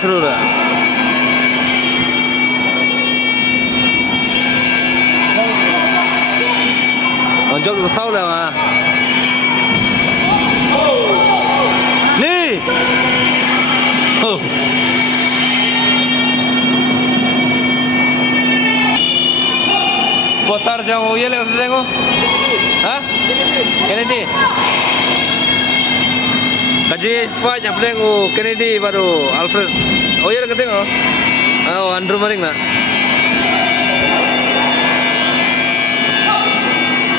through rồi. Còn chốt được sau rồi mà. Đi. Spotar yang ye lewat tengok. Hah? Kennedy. Kaji fight yang tengok Kennedy baru Alfred. Oh ye lewat tengok. Oh Andrew Maring na.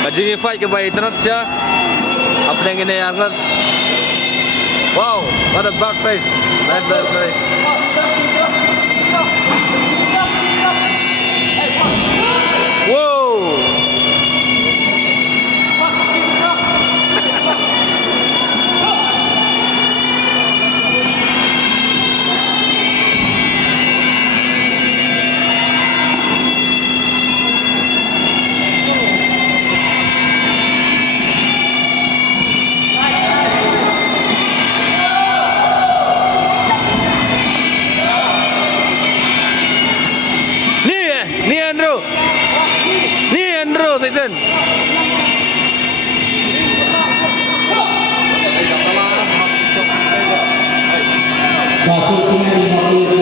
Kaji fight ke bayi tanat siya. Apa yang ini Alfred? Wow, what a back face. Nice back face. Wow. Ni Andrew Tyson. Satu pemain